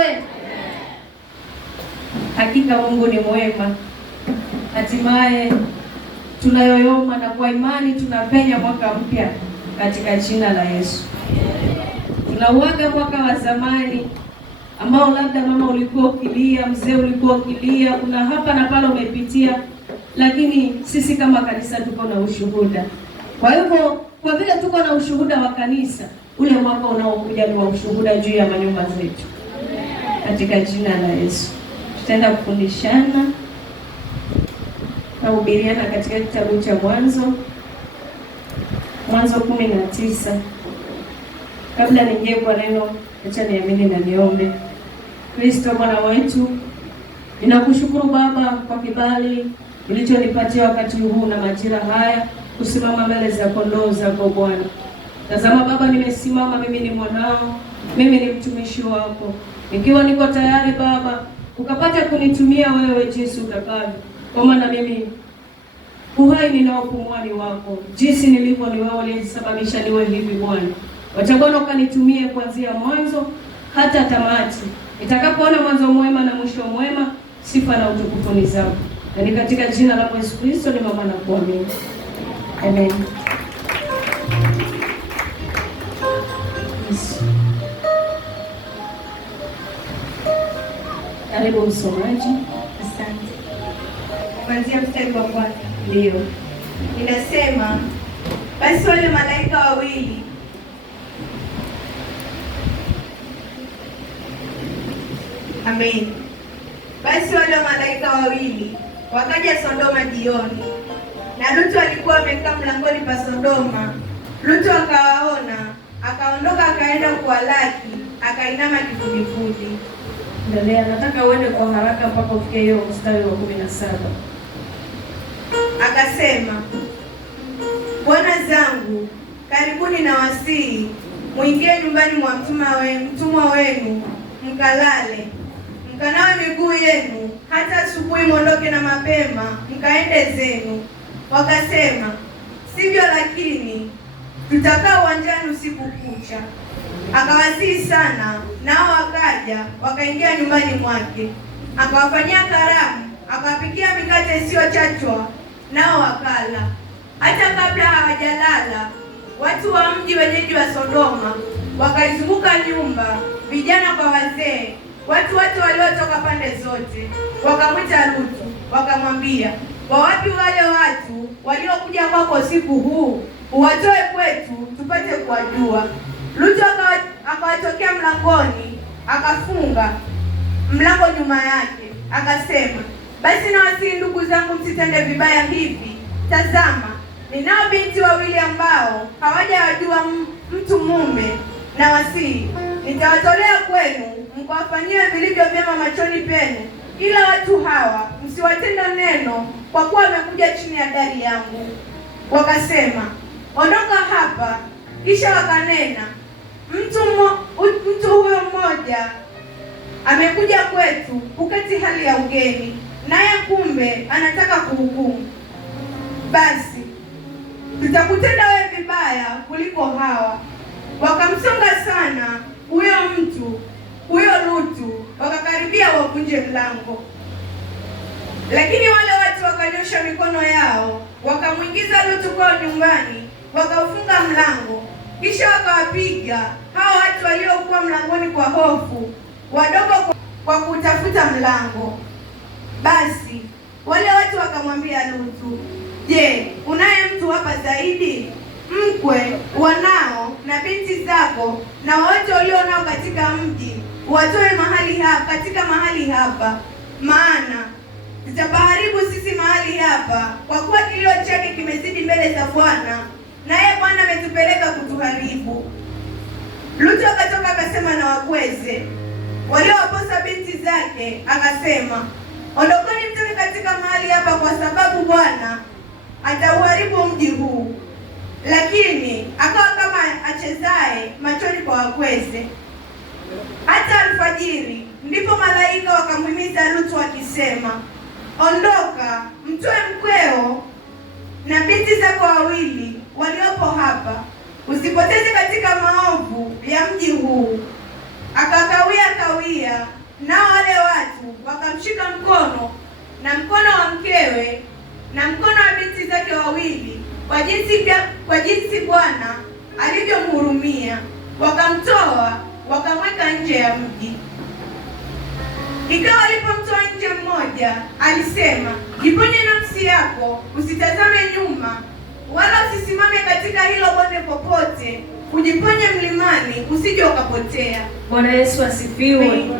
asifiwe. Hakika Mungu ni mwema. Hatimaye tunayoyoma na kwa imani tunapenya mwaka mpya katika jina la Yesu. Tunauaga mwaka wa zamani ambao labda mama ulikuwa ukilia, mzee ulikuwa ukilia, kuna hapa na pale umepitia, lakini sisi kama kanisa tuko na ushuhuda. Kwa hivyo kwa vile tuko na ushuhuda wa kanisa, ule mwaka unaokuja ni wa ushuhuda juu ya manyumba zetu. Katika jina la Yesu. Tutaenda kufundishana na kuhubiriana katika kitabu cha Mwanzo 19. Kabla niingie kwa neno, acha niamini na niombe. Kristo Bwana wetu, ninakushukuru Baba kwa kibali ulichonipatia wakati huu na majira haya kusimama mbele za kondoo zako Bwana. Tazama Baba, nimesimama, mimi ni mwanao, mimi ni mtumishi wako. Nikiwa niko tayari Baba, ukapata kunitumia wewe jinsi utakavyo. Kwa maana mimi uhai ninaopumua ni wako. Jinsi nilivyo ni wewe uliyesababisha niwe hivi Bwana. Wacha Bwana ukanitumie kuanzia mwanzo hata tamati. Nitakapoona mwanzo mwema na mwisho mwema, sifa na utukufu ni zako. Na ni katika jina la Yesu Kristo nimeomba na kuamini. Amen. Karibu msomaji. Asante. Kuanzia mstari wa kwanza. Ndio. Inasema, basi wale malaika wawili Amen. Basi wale malaika wawili wakaja Sodoma jioni, na Lutu alikuwa amekaa mlangoni pa Sodoma. Lutu akawaona, akaondoka akaenda kuwalaki, akainama kifudifudi. Endelea, nataka uende kwa haraka mpaka ufike hiyo mstari wa 17. Akasema, bwana zangu, karibuni na wasii, muingie nyumbani mwa mtumwa wenu, mkalale, mkanawe miguu yenu, hata asubuhi mwondoke na mapema, mkaende zenu. Wakasema, sivyo, lakini tutakaa uwanjani usiku kucha. Akawasihi sana, nao wakaja wakaingia nyumbani mwake. Akawafanyia karamu, akawapikia mikate isiyochachwa, nao wakala. Hata kabla hawajalala, watu wa mji, wenyeji wa Sodoma, wakaizunguka nyumba, vijana kwa wazee, watu wote waliotoka pande zote. Wakamwita Lutu, wakamwambia, wawapi wale watu waliokuja kwako usiku huu? Uwatoe kwetu tupate kuwajua. Lutu akawatokea mlangoni, akafunga mlango nyuma yake, akasema, basi nawasihi ndugu zangu, msitende vibaya hivi. Tazama, ninao binti wawili ambao hawajawajua mtu mume, na wasihi nitawatolea kwenu, mkawafanyie vilivyo vyema machoni penu, ila watu hawa msiwatenda neno, kwa kuwa wamekuja chini ya dari yangu. Wakasema, ondoka hapa. Kisha wakanena, mtu huyo mmoja amekuja kwetu kuketi hali ya ugeni, naye kumbe anataka kuhukumu. Basi tutakutenda wewe vibaya kuliko hawa. Wakamsonga sana huyo Lutu, wakakaribia wavunje mlango. Lakini wale watu wakanyosha mikono yao, wakamwingiza Lutu kwao nyumbani, wakaufunga mlango. Kisha wakawapiga hao watu waliokuwa mlangoni kwa hofu, wadogo kwa kutafuta mlango. Basi wale watu wakamwambia Lutu, je, unaye mtu hapa zaidi? Mkwe, wanao na binti zako na wote walionao katika mji, watoe katika mahali hapa, maana tutapaharibu sisi mahali hapa, kwa kuwa kilio chake kimezidi mbele za Bwana, naye Bwana ametupeleka kutuharibu. Lutu akatoka akasema na wakweze waliowaposa binti zake, akasema, ondokeni mtoke katika mahali hapa, kwa sababu Bwana atauharibu mji huu. Lakini akawa kama achezaye machoni kwa wakweze. Hata alfajiri ndipo malaika wakamhimiza Lutu akisema, ondoka, mtoe mkweo na binti zako wawili waliopo hapa, usipoteze katika maovu ya mji huu. Akakawia kwa jinsi Bwana alivyomhurumia, wakamtoa wakamweka nje ya mji. Ikawa alipomtoa nje, mmoja alisema, jiponye nafsi yako, usitazame nyuma, wala usisimame katika hilo bonde popote, ujiponye mlimani, usije ukapotea. Bwana Yesu asifiwe.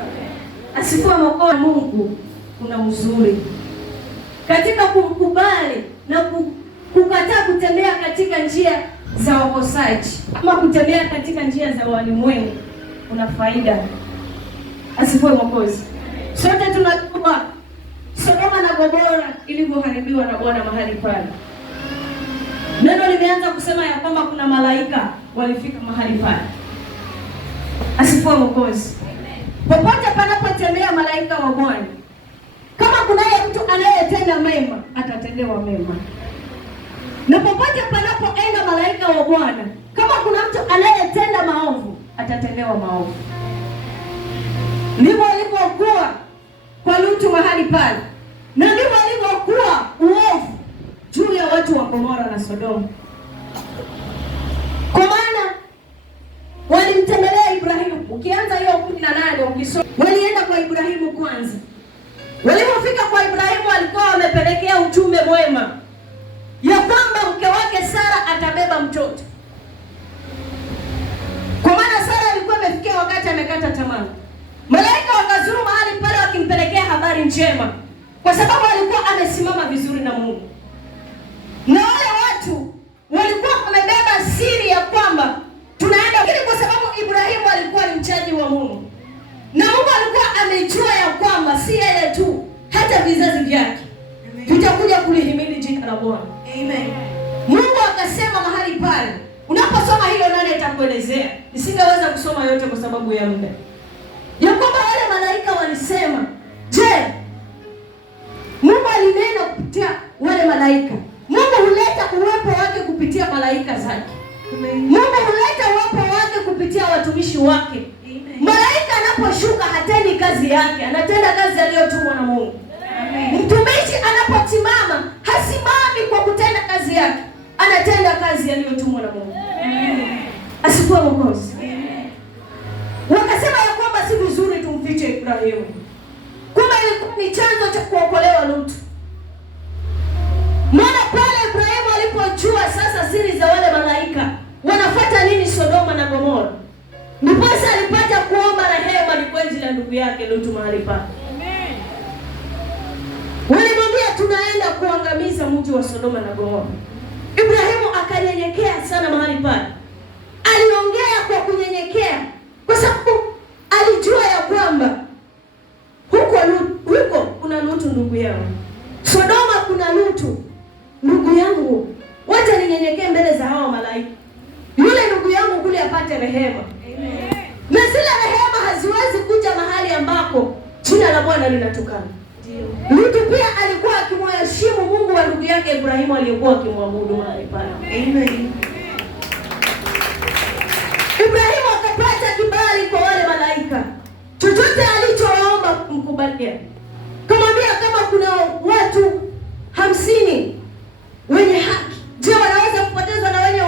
Asifiwe Mwokozi. Mungu kuna uzuri katika kumkubali na kukataa kutembea katika njia za wakosaji ama kutembea katika njia za walimwengu. Kuna faida. Asifiwe Mwokozi. Sote tunajua Sodoma na Gomora ilivyoharibiwa na Bwana mahali pale. Neno limeanza kusema ya kwamba kuna malaika walifika mahali pale. Asifiwe Mwokozi. Popote panapotembea malaika wa Bwana, kama kunaye mtu anayetenda mema, atatendewa mema. Na popote panapoenda malaika wa Bwana, kama kuna mtu anayetenda maovu, atatendewa maovu. Ndivyo ilivyokuwa kwa Lutu mahali pale, na ndivyo ilivyokuwa uovu juu ya watu wa Gomora na Sodoma. Kwa maana walimtembelea Ibrahimu. Ukianza hiyo 18 ukisoma, walienda kwa Ibrahimu kwanza. Walipofika kwa Ibrahimu, walikuwa wamepelekea ujumbe mwema ya kwamba mke wake Sara atabeba mtoto. Kwa maana Sara alikuwa amefikia wakati amekata tamaa. Malaika wakazuru mahali pale wakimpelekea habari njema, kwa sababu alikuwa amesimama vizuri na Mungu. Na wale watu walikuwa wamebeba siri ya kwamba tunaenda, lakini kwa sababu Ibrahimu alikuwa ni mchaji wa Mungu, na Mungu alikuwa amejua ya kwamba si yeye tu, hata vizazi vyake vitakuja kulihimili jina la Bwana. Amen. Mungu akasema mahali pale, unaposoma hilo nani itakuelezea, nisingeweza kusoma yote kwa sababu ya muda, ya kwamba wale malaika walisema, je, Mungu alinena kupitia wale malaika. Mungu huleta uwepo wake kupitia malaika zake. Mungu huleta uwepo wake kupitia watumishi wake. Malaika anaposhuka hatendi kazi yake, anatenda kazi aliyotumwa na Mungu. Mtumishi anaposimama hasimami kwa kutenda kazi yake, anatenda kazi aliyotumwa na Mungu. Asifiwe Mwokozi. Wakasema ya kwamba si vizuri tumfiche Ibrahimu. Kumbe ilikuwa ni chanzo cha kuokolewa Lutu. Maana pale Ibrahimu alipojua sasa siri za wale malaika wanafuata nini Sodoma na Gomora, ndipo alipata kuomba rehema ni kwa ajili ya ndugu yake Lutu mahali pale. Amen. Walimwambia tunaenda kuangamiza mji wa Sodoma na Gomora. Ibrahimu akanyenyekea sana mahali pale. Aliongea kwa kunyenyekea kwa sababu alijua ya kwamba huko kuna Lutu ndugu yangu. Sodoma kuna Lutu ndugu yangu. Wacha ninyenyekee mbele za hao malaika. Yule ndugu yangu kule apate rehema. Amen. Na zile rehema haziwezi kuja mahali ambako jina la Bwana linatukana. Ndio. Lutu pia alikuwa akimheshimu Mungu wa ndugu yake Ibrahimu aliyekuwa akimwabudu mahali pale. Amen. Ibrahimu akapata kibali kwa wale malaika. Chochote alichoomba kumkubalia. Kamwambia kama kuna watu 50 wenye haki, je, wanaweza kupotezwa na wenye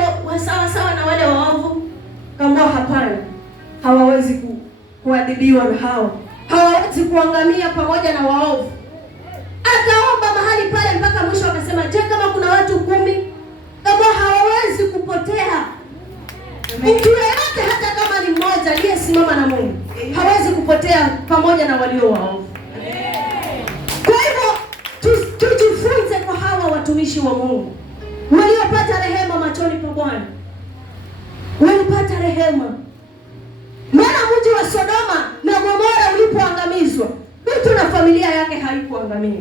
sawa na wale waovu? Kama hapana, hawawezi kuadhibiwa na hao. Hawawezi kuangamia pamoja na waovu. Akaomba mahali pale mpaka mwisho akasema, je, kama kuna watu 10 kama hawawezi kupotea. Mtu yeyote hata kama ni mmoja aliyesimama na Mungu hawezi kupotea pamoja na walio waovu. Kwa hivyo tujifunze kwa hawa watumishi wa Mungu waliopata rehema machoni pa Bwana. Walipata rehema. Maana mji wa Sodoma na Gomora ulipoangamizwa, Lutu na familia yake haikuangamia.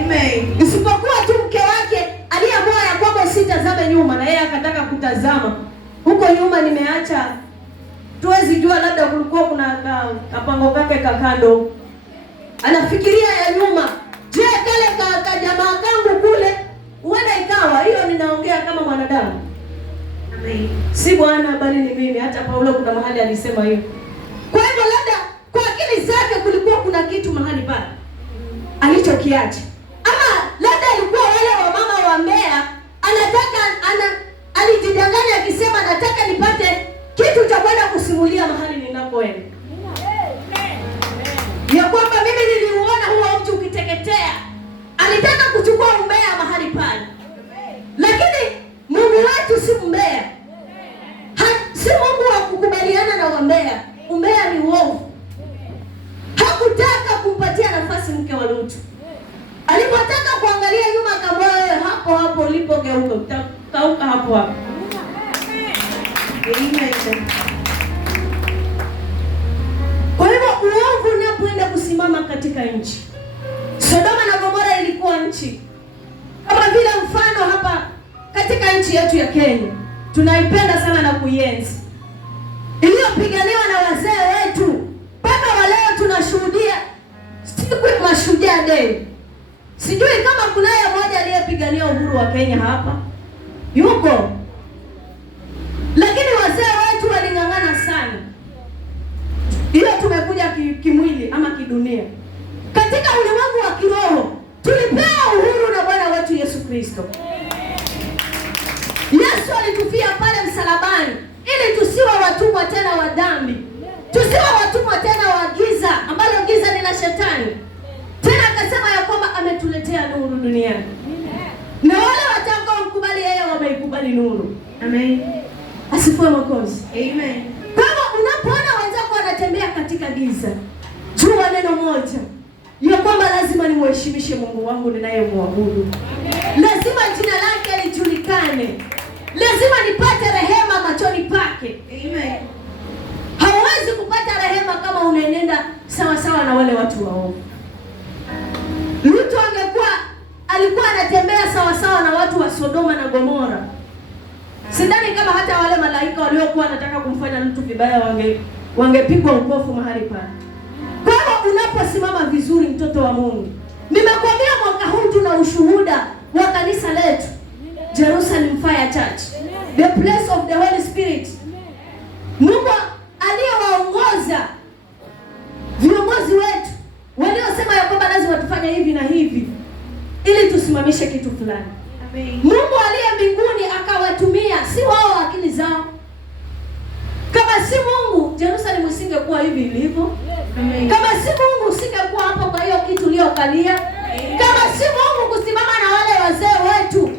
Amen. Isipokuwa tu mke wake aliamua ya kwamba usitazame nyuma, na yeye akataka kutazama huko nyuma. Nimeacha tuwezi jua, labda kulikuwa kuna kapango kake kakando, anafikiria ya nyuma. Je, kale jamaa kangu kule, huenda ikawa hiyo. Ninaongea kama mwanadamu. Amen. Si Bwana bali ni mimi. Hata Paulo kuna mahali alisema hiyo. Kwa hivyo labda kwa akili zake kulikuwa kuna kitu mahali pale alichokiacha, ama labda alikuwa wale wa mama wa Mbeya anataka nitakwenda kusimulia mahali ninapoenda ya kwamba mimi niliuona huo mti ukiteketea. Alitaka kuchukua umbea mahali pale, lakini Mungu wetu si mbea. Si Mungu wa kukubaliana na wambea. Umbea ni uovu. Hakutaka kumpatia nafasi mke wa Lutu. Alipotaka kuangalia nyuma, akamwambia wewe hapo hapo ulipogeuka utakauka hapo hapo. Kwa hivyo uovu unapoenda kusimama katika nchi, Sodoma na Gomora ilikuwa nchi kama vile mfano hapa katika nchi yetu ya Kenya tunaipenda sana na kuienzi, iliyopiganiwa na wazee wetu mpaka wa leo tunashuhudia siku ya Mashujaa Day. Sijui kama kunaye mmoja aliyepigania uhuru wa Kenya hapa, yuko, lakini wazee wetu waling'ang'ana sana. Ile tumekuja kimwili ama kidunia. Katika ulimwengu wa kiroho tulipewa uhuru na Bwana wetu Yesu Kristo. Yesu alitufia pale msalabani ili tusiwe watumwa tena wa dhambi, tusiwe watumwa tena wa giza, ambalo giza ni la Shetani. Tena akasema ya kwamba ametuletea nuru duniani, na wale watakaomkubali yeye wameikubali nuru. Amen. Asifiwe Mwokozi. Amen. Kama unapoona wenzako wanatembea katika giza, jua neno moja ya kwamba lazima nimheshimishe Mungu wangu ninayemwabudu. Lazima jina lake lijulikane. Lazima nipate rehema machoni pake. Amen. Hauwezi kupata rehema kama unaenenda sawa sawa na wale watu waovu. Lutu alikuwa anatembea sawa sawa na watu wa Sodoma na Gomora. Sidhani kama hata wale malaika waliokuwa wanataka kumfanya Lutu vibaya wangepigwa upofu mahali pale. Kwa hiyo unaposimama vizuri, mtoto wa Mungu, nimekwambia mwaka huu tuna ushuhuda wa kanisa letu Jerusalem Fire Church, the place of the Holy Spirit. Mungu aliyewaongoza viongozi wetu waliosema ya kwamba lazima tufanye hivi na hivi ili tusimamishe kitu fulani. Amen. Mungu aliye mbinguni akawatumia, si wao akili zao. Kama si Mungu, Jerusalem isingekuwa hivi ilivyo. Amen. Kama si Mungu, usingekuwa hapo kwa hiyo kitu uliokalia. Kama si Mungu kusimama na wale wazee wetu,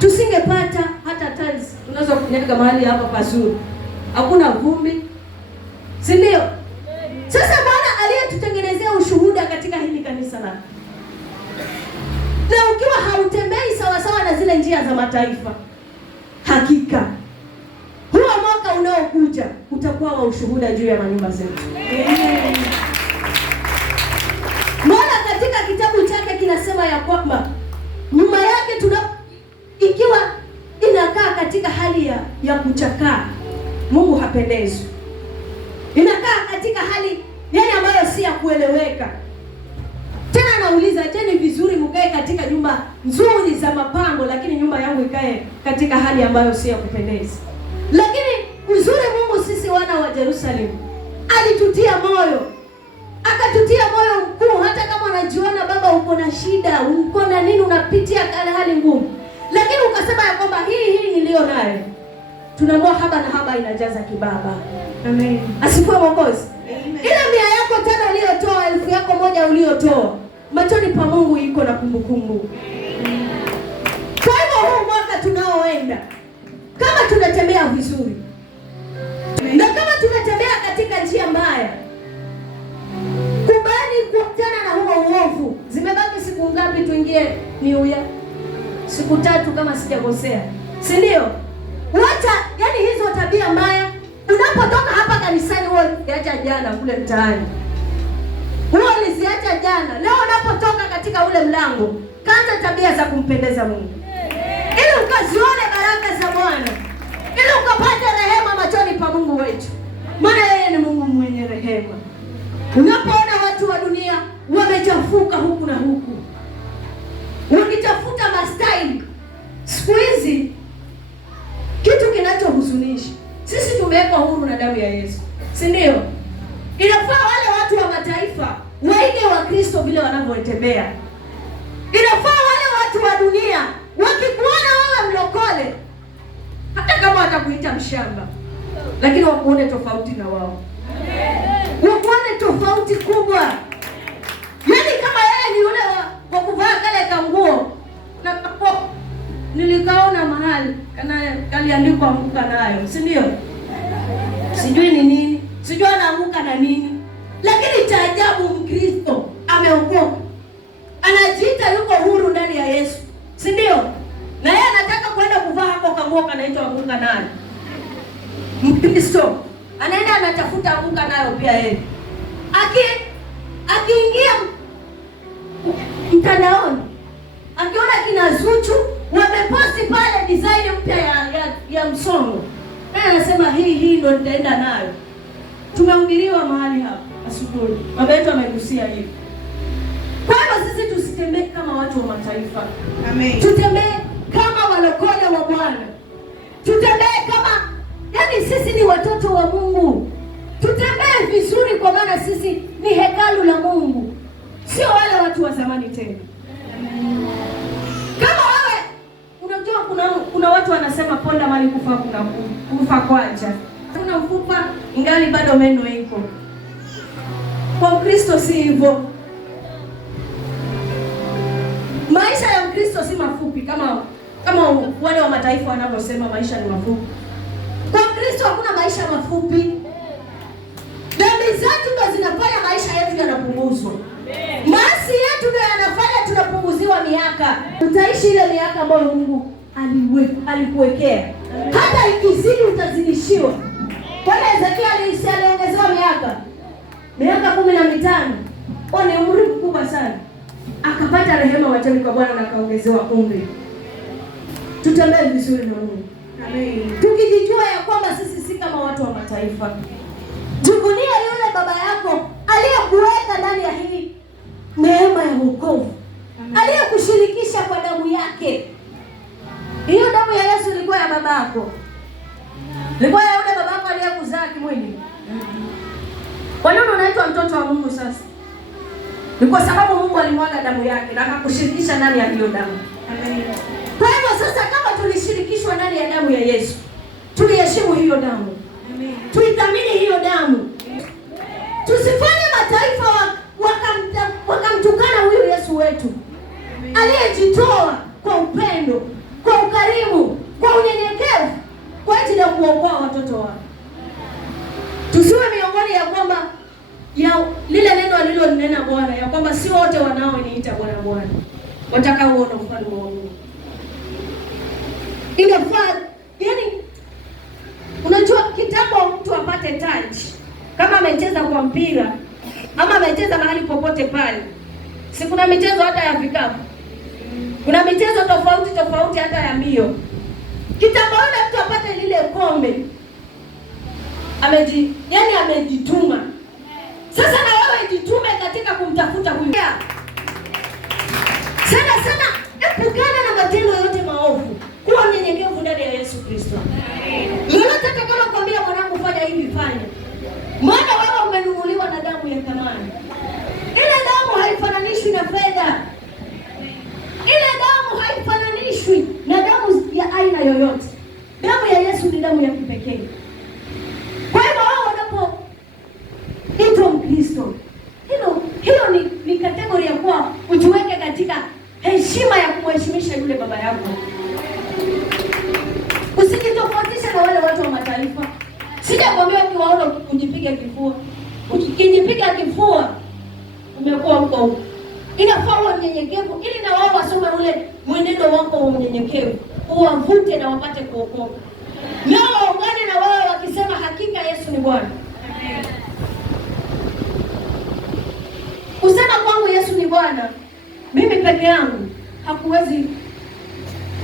tusingepata hata tiles tunaweza kunyaka mahali hapa pazuri. Hakuna vumbi. Si ndio? Sasa Bwana aliyetutengenezea ushuhuda katika hili kanisa lake. Na ukiwa hautembei sawa sawa na zile njia za mataifa, hakika huo mwaka unaokuja utakuwa wa ushuhuda juu ya manyumba zetu. Mbona katika kitabu chake kinasema ya kwamba nyuma yake ikiwa inakaa katika hali ya kuchakaa, Mungu hapendezwi. Inakaa katika hali yani ambayo si ya kueleweka. Tena anauliza, je, ni vizuri mkae katika nyumba nzuri za mapambo, lakini nyumba yangu ikae katika hali ambayo si ya kupendeza? Lakini uzuri Mungu, sisi wana wa Jerusalem, alitutia moyo. Akatutia moyo mkuu, hata kama unajiona baba uko na shida, uko na nini, unapitia hali ngumu, lakini ukasema ya kwamba hii nilio nayo, tunaambiwa haba na haba inajaza kibaba. Amen. Asifiwe Mwokozi. Amen. Ile 100 yako 5 uliyotoa, 1000 yako 1 uliyotoa, machoni pa Mungu iko na kumbukumbu. Kwa hivyo huu mwaka tunaoenda, kama tunatembea vizuri na kama tunatembea katika njia mbaya, kubali kukutana na huo uovu. Zimebaki siku ngapi tuingie New Year? Siku 3 kama sijakosea, si ndio? Wacha yani hizo tabia mbaya. Unapotoka hapa kanisani, wewe uliacha jana kule mtaani, wewe uliziacha jana. Leo unapotoka katika ule mlango, kaanza tabia za kumpendeza Mungu, ili ukazione baraka za Bwana, ili ukapate rehema machoni pa Mungu wetu, maana yeye ni Mungu mwenye rehema. Unapoona watu wa dunia wamechafuka huku na huku, wakitafuta mastaili siku hizi, kitu kinachohuzunisha, sisi tumewekwa huru na damu ya Yesu, si ndio? Inafaa wale watu wa mataifa waige wa Kristo vile wanavyotembea. Inafaa wale watu wa dunia wakikuona wewe mlokole, kama watakuita mshamba, lakini wakuone tofauti na wao, wakuone tofauti kubwa. Yaani kama yeye ni yule wa kuvaa kale kanguo na nilikaona mahali kaliandikwa anguka nayo, si ndio? Sijui ni nini, sijui anaanguka na nini, lakini cha ajabu Mkristo ameokoka, anajiita yuko huru ndani ya Yesu, si ndio? Na yeye anataka kwenda kuvaa hapo kanguo kanaitwa anguka nayo. Mkristo anaenda anatafuta anguka nayo pia yeye. Akiingia mtandaoni akiona kina Zuchu wameposti pale design mpya ya msongo, naye anasema hii ndio nitaenda nayo. Tumehubiriwa mahali hapa asubuhi, baba yetu amegusia hivi. Kwa hivyo sisi tusitembee kama watu wa mataifa. Amen. Tutembee kama walokole wa Bwana. Tutembee kama, yaani sisi ni watoto wa Mungu. Tutembee vizuri kwa maana sisi ni hekalu la Mungu. Sio wale watu wa zamani tena. Kama wewe unajua kuna watu wanasema ponda mali kufa kuna kufa kwanja. Kuna mfupa ingali bado meno iko. Kwa Kristo si hivyo. Maisha ya Mkristo si mafupi kama wale wa mataifa wanavyosema maisha ni mafupi. Kwa Kristo hakuna maisha mafupi. Dhambi zetu ndo zinafanya maisha yetu yanapunguzwa. Maasi yetu ndio yanafanya tunapunguziwa miaka. Utaishi ile miaka ambayo Mungu alikuwekea. Hata ikizidi utazidishiwa. Kwa Ezekiel aliongezewa miaka 15. Ni umri mkubwa sana. Akapata rehema wachani kwa Bwana na akaongezewa umri. Tutembee vizuri na Mungu. Amen. Tukijijua ya kwamba sisi si kama watu wa mataifa. Jivunie yule baba yako aliyekuweka ndani ya hii neema ya wokovu. Aliyekushirikisha kwa damu yake. Hiyo damu ya Yesu ilikuwa ya babako. Ilikuwa ya yule babako aliyekuzaa kimwili. Kwa nini unaitwa mtoto wa Mungu sasa? Ni kwa sababu Mungu alimwaga damu yake na akakushirikisha ndani ya hiyo damu. Amen. Kwa hivyo sasa kama tulishirikishwa ndani ya damu ya Yesu, tuliheshimu hiyo damu. Amen. Tuithamini hiyo damu. Tusifanye mataifa wakamtukana huyu Yesu wetu. Amen. Aliyejitoa kwa upendo, kwa ukarimu, kwa unyenyekevu kwa ajili ya kuokoa watoto wake. Tusiwe miongoni ya kwamba ya lile neno alilonena Bwana ya kwamba si wote wanaoniita Bwana watakaoona ufalme wa Mungu. Ingefaa, yaani unajua kitambo mtu apate taji kama amecheza kwa mpira ama amecheza mahali popote pale. Si kuna michezo hata ya vikapu. Kuna michezo tofauti hata ya mbio. Kitambo yule mtu apate lile kombe. Amejituma. Sasa na wewe jitume katika kumtafuta huyu. Sana epukana na matendo yote maovu. Kuwa mnyenyekevu ndani ya Yesu Kristo. Lolote kama kwambia mwanangu fanya hivi fanya. Maana wewe umenunuliwa na damu ya thamani. Ile damu haifananishwi na fedha. Ile damu haifananishwi na damu ya aina yoyote. Damu ya Yesu ni damu ya kipekee. Kwa hivyo wao wanapoitwa Mkristo, hilo ni kategori ya kuwa ujiweke katika heshima ya kumheshimisha yule baba yako. Usijitofautishe na wale watu wa mataifa. Sijakwambia ukiwaona ujipiga kifua. Ukijipiga kifua umekuwa huko. Inafaa uwe mnyenyekevu ili na wao wasome ule mwenendo wako wa unyenyekevu. Uwavute na wapate kuokoka. Nao waungane na wao wakisema hakika Yesu ni Bwana. Amen. Kusema kwangu Yesu ni Bwana, mimi peke yangu hakuwezi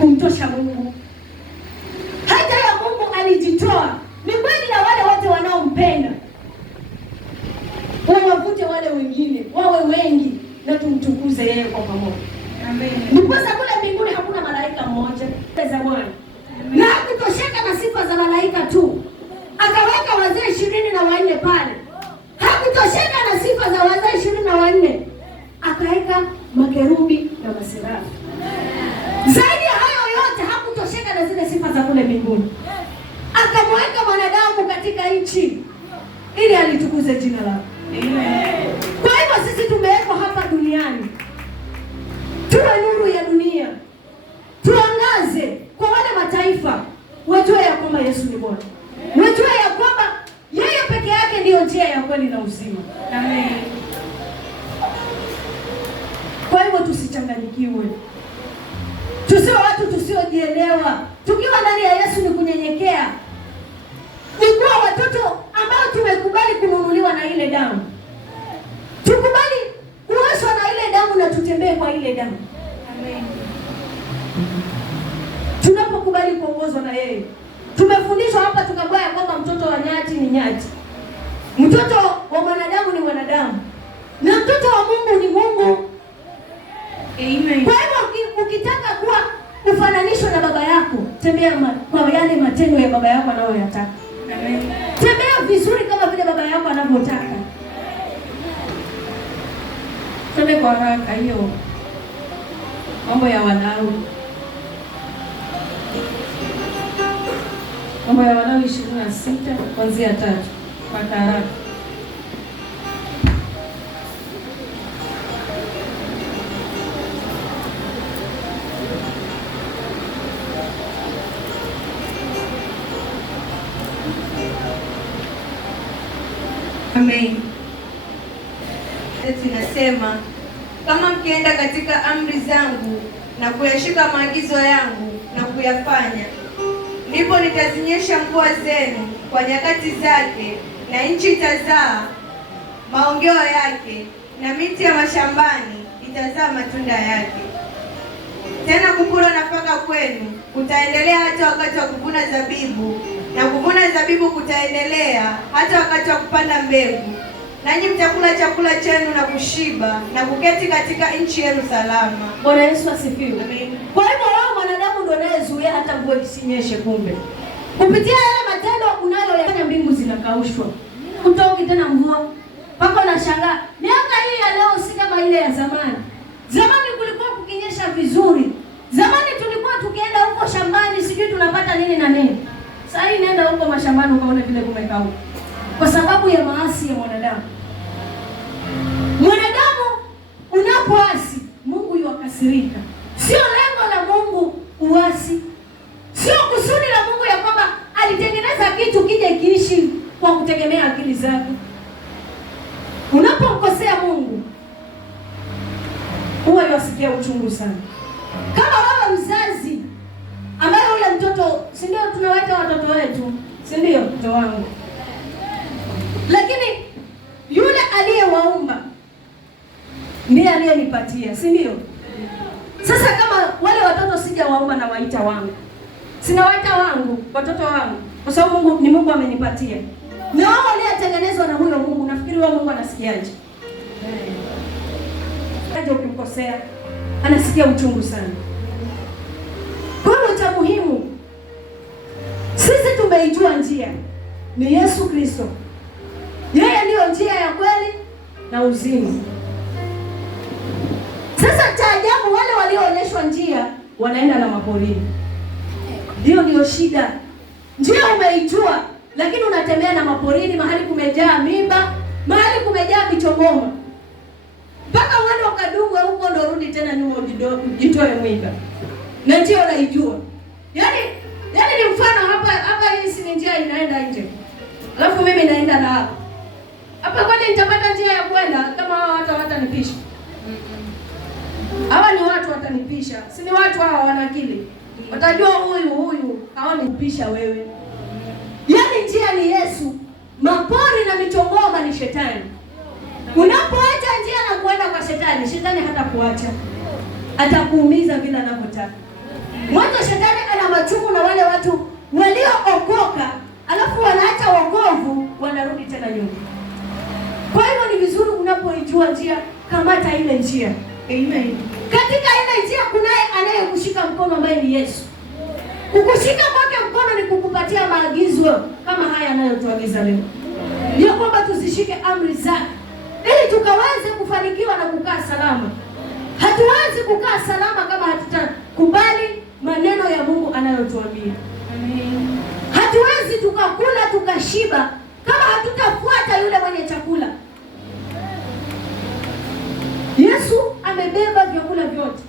kumtosha Mungu. Hata ya Mungu alijitoa. Ni kweli na wale wote wanaompenda. Wawavute wale wengine, wawe wengi na tumtukuze yeye kwa pamoja. Amen. Ndiposa kule mbinguni hakuna malaika mmoja za Bwana. Na hakutosheka na sifa za malaika tu. Akaweka wazee 24 pale. Hakutosheka na sifa za wazee 24. Akaweka makerubi na maserafi. Zaidi ya hayo yote hakutosheka na zile sifa za kule mbinguni. katika nchi ili alitukuze jina lake. Amen. Kwa hivyo sisi tumewekwa hapa duniani tuwe nuru ya dunia, tuangaze kwa wale mataifa, wajue ya kwamba Yesu ni Bwana, wajue ya kwamba yeye peke yake ndiyo njia ya kweli na uzima. Amen. Kwa hivyo tusichanganyikiwe, tusiwe watu tusiojielewa. Tukiwa ndani ya Yesu ni kunyenyekea, ni kuwa watoto ambao tumekubali kununuliwa na ile damu, tukubali kuoshwa na ile damu na tutembee kwa ile damu. Amen. Tunapokubali kuongozwa na yeye, tumefundishwa hapa tukabaya kwamba mtoto wa nyati ni nyati, mtoto wa mwanadamu ni mwanadamu, na mtoto wa Mungu ni Mungu. Amen. Kwa hivyo ukitaka kuwa ufananishwe na baba yako, tembea kwa yale matendo ya baba yako anayoyataka. Amen. Tembea vizuri kama vile baba yako anavyotaka. Tembea kwa haraka hiyo Mambo ya Walawi. Mambo ya Walawi 26 kuanzia 3 mpaka haraka. Amen. Tunasema kama mkienda katika amri zangu na kuyashika maagizo yangu na kuyafanya, ndipo nitazinyesha mvua zenu kwa nyakati zake, na nchi itazaa maongeo yake, na miti ya mashambani itazaa matunda yake. Tena kupura nafaka kwenu kutaendelea hata wakati wa kuvuna zabibu, na kuvuna zabibu kutaendelea hata wakati wa kupanda mbegu. Nanyi mtakula chakula chenu na kushiba na kuketi katika nchi yenu salama. Bwana Yesu asifiwe. Amen. Kwa hivyo wewe mwanadamu ndio unayezuia hata mvua isinyeshe, kumbe kupitia yale matendo unayoyafanya mbingu zinakaushwa, kutoki tena mvua. Pako na shangaa, miaka hii ya leo si kama ile ya zamani. Zamani kulikuwa kukinyesha vizuri. Zamani tulikuwa tukienda huko shambani sijui tunapata nini na nini. Sasa hii nenda huko mashambani ukaone vile kumekauka, kwa sababu ya maasi ya mwanadamu. Mwanadamu unapoasi, Mungu yuakasirika. Sio lengo la Mungu uasi, sio kusudi la Mungu ya kwamba alitengeneza kitu kije kiishi kwa kutegemea akili zake. Unapomkosea Mungu huwa yasikia uchungu sana. Kama wewe mzazi ambaye yule mtoto, si ndio tunawaita watoto wetu, si ndio mtoto wangu, lakini yule aliyewaumba ndiye aliyenipatia, si ndio? Sasa kama wale watoto sijawaumba na waita wangu, sinawaita wangu, watoto wangu, kwa sababu Mungu ni Mungu amenipatia, na wao waliotengenezwa na huyo Mungu, nafikiri wao Mungu anasikiaje? Aje ukimkosea anasikia uchungu sana. Kwa hiyo cha muhimu, sisi tumeijua njia ni Yesu Kristo. Yeye ndiyo njia ya kweli na uzima. Sasa cha ajabu, wale walioonyeshwa njia wanaenda na maporini. Ndio shida. Njia umeijua, lakini unatembea na maporini, mahali kumejaa miba, mahali kumejaa michongoma. Mpaka uende ukadungwe huko ndo rudi tena nyuma ujitoe mwiba. Na njia unaijua. Yaani ni mfano hapa hii si njia inaenda nje. Alafu mimi naenda na hapa kwani nitapata njia ya kwenda kama hao watu watanipisha? Hawa ni watu watanipisha. Si ni watu hawa wana akili. Watajua huyu haoni kupisha wewe. Yaani njia ni Yesu. Mapori na michongoma ni shetani. Unapoacha njia na kuenda kwa shetani, shetani hata kuacha. Atakuumiza vile anavyotaka. Mwanzo shetani ana machungu na wale watu waliookoka, alafu wanaacha wokovu, wanarudi tena nyuma. Kwa hivyo ni vizuri unapoijua njia, kamata ile njia. Amen. Katika ile njia kunaye anayekushika mkono ambaye ni Yesu. Kukushika kwake mkono ni kukupatia maagizo kama haya anayotuagiza leo. Ndio kwamba tuzishike amri zake ili tukaweze kufanikiwa na kukaa salama. Hatuwezi kukaa salama kama hatutakubali maneno ya Mungu anayotuambia. Amen. Hatuwezi tukakula tukashiba kama hatutafuata yule mwenye chakula. Yesu amebeba vyakula vyote,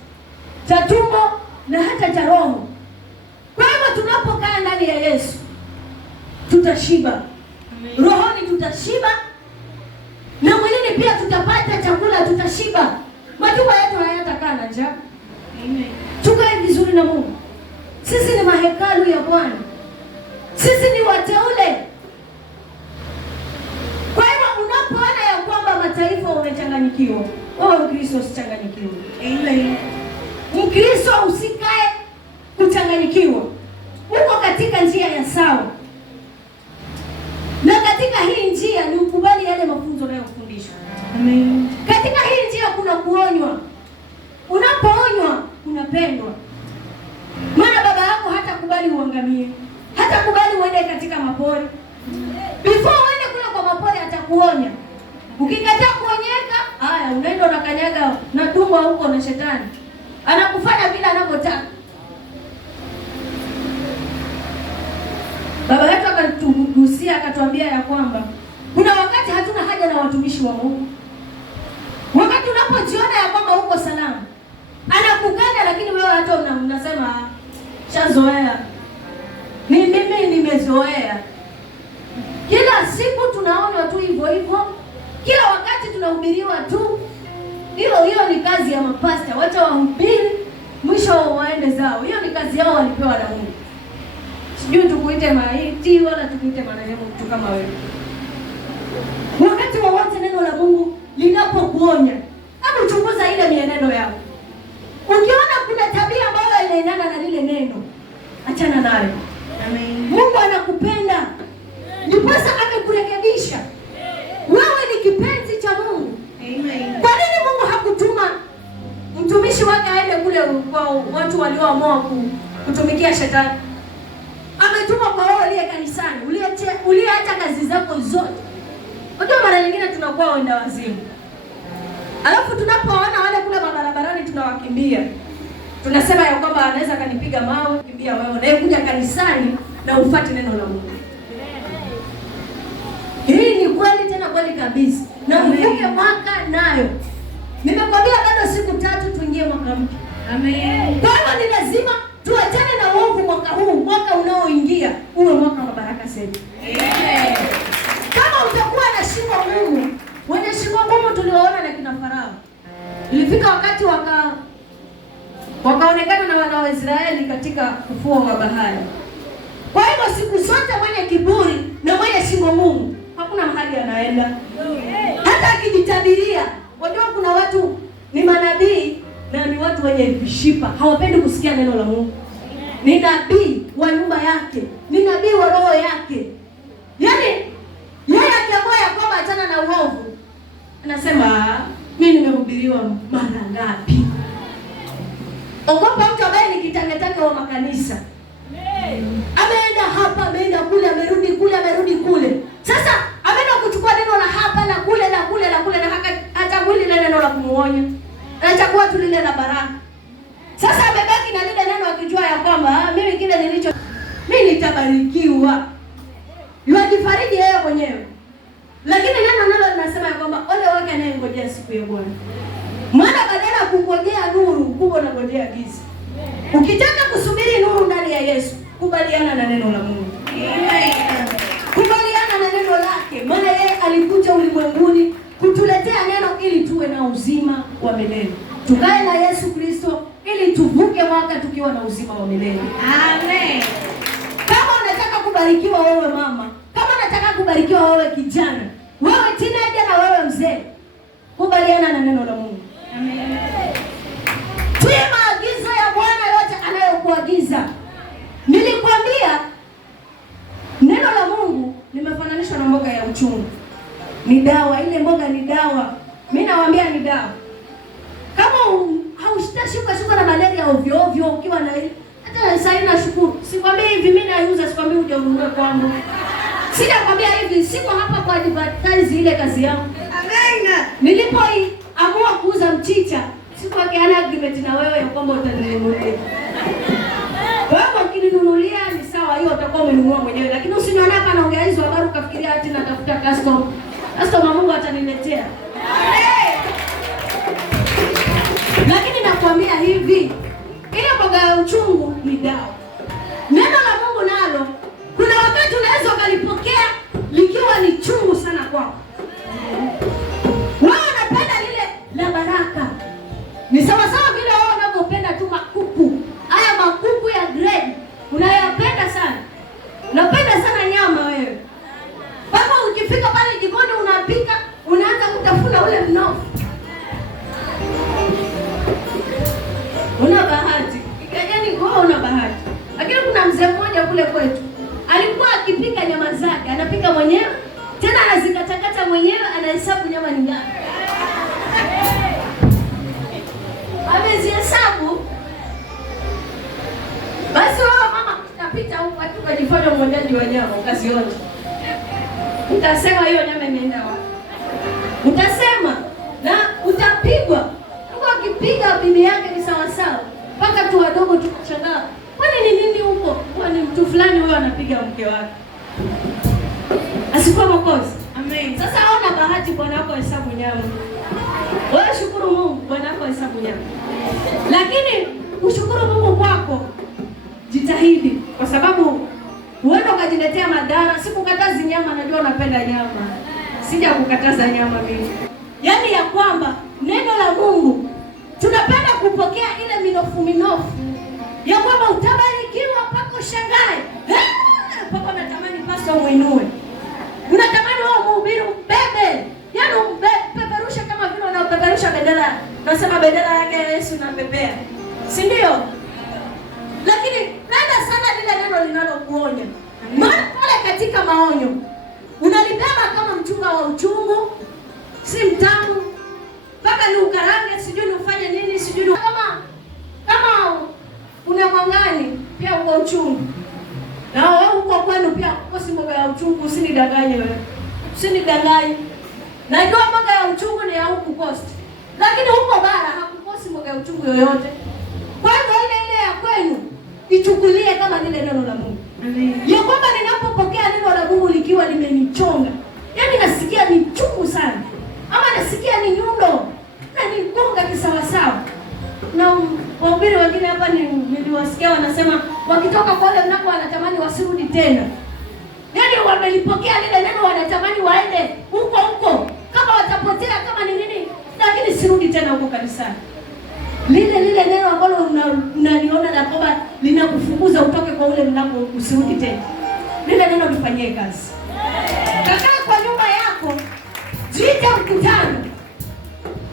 cha tumbo na hata cha roho. Kwa hivyo tunapokaa ndani ya Yesu tutashiba. Rohoni tutashiba na mwilini pia tutapata chakula, tutashiba. Matumbo yetu hayatakaa na njaa. Amen. Tukae vizuri na Mungu. Sisi ni mahekalu ya Bwana. Sisi ni wateule. Kwa hivyo unapoona ya kwamba mataifa wamechanganyikiwa, wewe Mkristo usichanganyikiwe. Amen. Mkristo usikae kuchanganyikiwa. Uko katika njia ya sawa. Na katika hii njia ni ukubali yale mafunzo unayofundishwa. Amen. Katika hii njia kuna kuonywa. Unapoonywa unapendwa. Maana baba yako hatakubali uangamie. Hatakubali uende katika mapori. Before uende kule kwa mapori atakuonya. Ukikataa kuonyeka, haya unaenda unakanyaga na tumbo huko na shetani. Anakufanya vile anavyotaka. Baba yetu akatugusia akatuambia ya kwamba kuna wakati hatuna haja na watumishi wa Mungu. Wakati unapojiona ya kwamba uko salama, anakukanda lakini wewe hata unasema shazoea. Mimi nimezoea. Kila siku tunaona tu hivyo hivyo. Kila wakati tunahubiriwa tu. Hiyo ni kazi ya mapasta. Wacha wahubiri, mwisho waende zao. Hiyo ni kazi yao walipewa na Mungu. Sijui tukuite maiti wala tukuite marehemu mtu kama wewe. Wakati wowote neno la Mungu linapokuonya, hebu chunguza ile mienendo yako. Ukiona kuna tabia ambayo inaendana na lile neno, achana nayo. Amen. Mungu anakupenda. Ndiposa amekurekebisha. Wewe ni kipenzi cha Mungu. Amen. Kwa nini Mungu hakutuma mtumishi wake aende kule kwa watu walioamua kutumikia shetani? Ametuma kwa wao aliye kanisani, uliacha kazi zako zote. Unajua mara nyingine tunakuwa wenda wazimu. Alafu tunapoona wale kule barabarani tunawakimbia. Tunasema ya kwamba anaweza kanipiga mawe, kimbia wewe. Na kuja kanisani na ufuate neno la Mungu. Hii ni kweli tena kweli kabisa. Na uvuke mwaka nayo. Nimekwambia bado siku 3 tuingie mwaka mpya. Amen. Kwa hiyo ni lazima tuachane na uovu mwaka huu, mwaka unaoingia uwe mwaka wa baraka zetu. Amen. Kama utakuwa na shimo ngumu, wenye shimo ngumu tuliwaona na kina Farao. Ilifika wakati wakaonekana na wana wa Israeli katika ufuo wa bahari. Kwa hivyo siku zote mwenye kiburi na mwenye shimo ngumu hakuna mahali anaenda. Hata akijitabiria, wajua kuna watu ni manabii na ni watu wenye vishipa, hawapendi kusikia neno la Mungu. Ni nabii wa nyumba yake, ni nabii wa roho yake. Yaani yeye akiamua ya kwamba achana na uovu, anasema mimi nimehubiriwa mara ngapi? Ogopa mtu ambaye ni kitangetake wa makanisa. Ameenda hapa, ameenda kule, amerudi kule, amerudi kule. Sasa ameenda kuchukua neno la hapa na kule na kule na kule, na hata mwili na neno la kumuonya. Anachagua tu lile la baraka. Sasa amebaki na lile neno akijua ya kwamba mimi kile mimi nitabarikiwa. Yuajifariji yeye mwenyewe. Lakini neno linasema ya kwamba ole wake anayengojea siku ya Bwana. Maana badala ya kungojea nuru, kubwa unangojea giza. Ukitaka kusubiri nuru ndani ya Yesu, kubaliana na neno la Mungu. Amen. Kubaliana na neno lake. Maana yeye alikuja ulimwenguni kutuletea neno ili tuwe na uzima wa milele. Tukae na Yesu Kristo ili tuvuke mwaka tukiwa na uzima wa milele. Amen. Kama unataka kubarikiwa wewe mama, kama unataka kubarikiwa wewe kijana, wewe teenager na wewe mzee, kubaliana na neno la Mungu. Amen. Tuwe maagizo ya Bwana yote anayokuagiza. Nilikwambia neno la Mungu limefananishwa na mboga ya uchungu. Ni dawa, ile mboga ni dawa. Mimi nawaambia ni dawa. Kama haushuka na malaria ovyo ovyo ukiwa na ile, hata sasa nashukuru. Sikwambia hivi mimi naiuza, sikwambia uje ununue kwangu. Sitakwambia hivi, siko hapa kwa advertise ile kazi yangu. Amen. Nilipoamua kuuza mchicha, sikuwakiana agreement na wewe ya kwamba utaninunulia. Wewe ukininunulia ni sawa. hiyo utakuwa umenunua mwenyewe, lakini usinione hapa naongea hizo habari ukafikiria ati natafuta customer Mungu ataniletea. Lakini nakwambia hivi, ile mboga ya uchungu ni dawa. Neno la Mungu nalo kuna wakati unaweza ukalipokea likiwa ni chungu sana kwako. Wewe unapenda lile la baraka. Ni sawa sawa vile wewe unavyopenda tu makuku. Haya makuku ya grade unayapenda sana. Unapenda sana nyama wewe. Baba ukifika pale jikoni unapika, unaanza kutafuna ule mnofu. Una bahati. Yaani kwa una bahati. Lakini kuna mzee mmoja kule kwetu alikuwa akipika nyama zake, anapika mwenyewe, tena anazikatakata mwenyewe, anahesabu nyama ni ngapi. Amezihesabu. Basi wewe mama utapita huko watu ukajifanya mmojaji wa nyama ukaziona. Utasema hiyo nyama imeenda wapi? Utasema na utapigwa. Mungu akipiga bibi yake ni sawa sawa. Mpaka tu wadogo tukashangaa. Kwani ni nini huko? Kwani mtu fulani huyo anapiga mke wake. Asikuwa Mwokozi. Amen. Sasa ona bahati bwana wako hesabu nyama. Wewe shukuru Mungu bwana wako hesabu nyama. Lakini ushukuru Mungu kwako. Jitahidi kwa sababu uenda ukajiletea madhara. Sikukatazi nyama, najua unapenda nyama. Sija kukataza nyama mimi. Yaani ya kwamba neno la Mungu tunapenda kupokea ile minofu ya kwamba utabarikiwa mpaka ushangae. Mpaka unatamani pastor muinue. Unatamani wewe mhubiri umbebe. Yaani umpeperusha kama vile unapeperusha bendera. Unasema bendera yake Yesu unapepea. Si ndio? Lakini nenda sana lile neno linalokuonya. Maana pale katika maonyo unalibeba kama mchunga wa uchungu, si mtamu. Mpaka ni ukarange, sijui ni ufanye nini, sijui ni kama una mwangani pia uko uchungu. Na wewe uko kwenu pia uko si mboga ya uchungu, usinidanganye wewe. Usinidanganye. Najua mboga ya uchungu ni ya huku coast. Lakini huko bara hakukosi mboga ya uchungu yoyote. Kwa hiyo ile ya kwenu ichukulie kama lile neno la Mungu. Amen. Ya kwamba ninapopokea neno la Mungu likiwa limenichonga, yaani nasikia ni chungu sana. Ama nasikia ni nyundo na ni gonga kisawa sawa. Na wahubiri wengine hapa niliwasikia wanasema wakitoka kwa wale mnako wanatamani wasirudi tena. Yaani wamelipokea lile neno wanatamani waende huko. Kama watapotea kama ni nini, lakini sirudi tena huko kanisani. Lile neno ambalo unaliona na kwamba linakufukuza utoke kwa ule mlango usirudi tena. Lile neno lifanyie kazi. Kakaa kwa nyumba yako, jiite mkutano.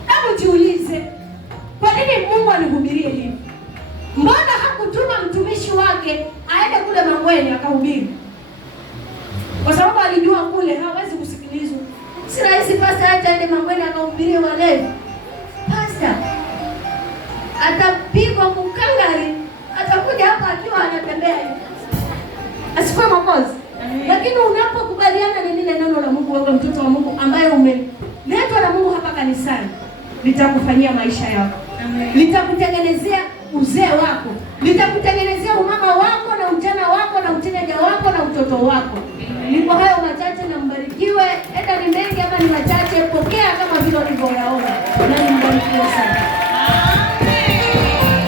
Hebu jiulize, kwa nini Mungu anihubirie hivi? Mbona hakutuma mtumishi wake aende kule Mangweni akahubiri? Kwa sababu alijua kule hawezi kusikilizwa. Si rahisi pastor aende Mangweni akahubirie walevi. Pastor atapigwa mkangari, atakuja hapa akiwa anatembea hivi. Asifiwe Mwokozi. Lakini unapokubaliana na lile neno la Mungu, wewe mtoto wa Mungu ambaye umeletwa na Mungu hapa kanisani, litakufanyia maisha yako. Amen. Litakutengenezea uzee wako. Litakutengenezea umama wako na ujana wako na uteneja wako na utoto wako.